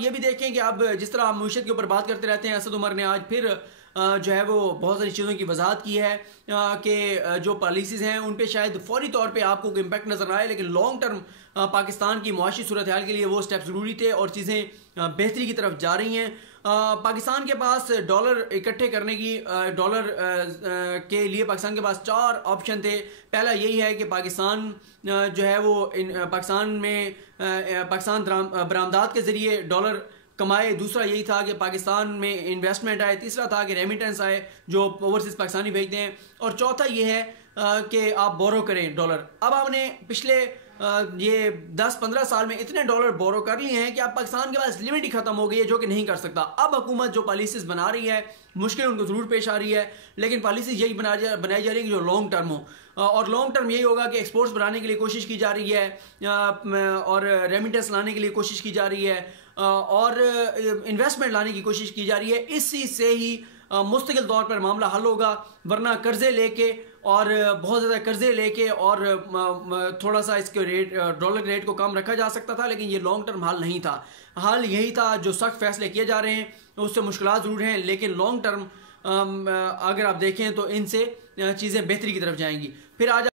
ये भी देखें कि अब जिस तरह आप मुईशत के ऊपर बात करते रहते हैं, असद उमर ने आज फिर जो है वो बहुत सारी चीज़ों की वजाहत की है कि जो पॉलिसीज़ हैं उन पे शायद फौरी तौर पे आपको कोई इम्पैक्ट नज़र आए, लेकिन लॉन्ग टर्म पाकिस्तान की मुआशी सूरत हाल के लिए वो स्टेप ज़रूरी थे और चीज़ें बेहतरी की तरफ जा रही हैं। पाकिस्तान के पास डॉलर इकट्ठे करने की डॉलर के लिए पाकिस्तान के पास 4 ऑप्शन थे। पहला यही है कि पाकिस्तान जो है वो पाकिस्तान में पाकिस्तान बरामदात के ज़रिए डॉलर कमाए। दूसरा यही था कि पाकिस्तान में इन्वेस्टमेंट आए। तीसरा था कि रेमिटेंस आए जो ओवरसीज पाकिस्तानी भेजते हैं। और चौथा ये है कि आप बोरो करें डॉलर। अब आपने पिछले ये 10-15 साल में इतने डॉलर बोरो कर लिए हैं कि अब पाकिस्तान के पास लिमिट ही खत्म हो गई है जो कि नहीं कर सकता। अब हुकूमत जो पॉलिसीज बना रही है, मुश्किल उनको ज़रूर पेश आ रही है, लेकिन पॉलिसीज यही बनाई जा रही है कि जो लॉन्ग टर्म हो। और लॉन्ग टर्म यही होगा कि एक्सपोर्ट्स बढ़ाने के लिए कोशिश की जा रही है और रेमिटेंस लाने के लिए कोशिश की जा रही है और इन्वेस्टमेंट लाने की कोशिश की जा रही है। इसी से ही मुस्तकिल तौर पर मामला हल होगा, वरना कर्जे लेके और बहुत ज़्यादा कर्जे लेके और थोड़ा सा इसके रेट डॉलर रेट को कम रखा जा सकता था, लेकिन ये लॉन्ग टर्म हल नहीं था। हल यही था जो सख्त फैसले किए जा रहे हैं उससे मुश्किलात ज़रूर हैं, लेकिन लॉन्ग टर्म अगर आप देखें तो इनसे चीज़ें बेहतरी की तरफ जाएंगी। फिर आज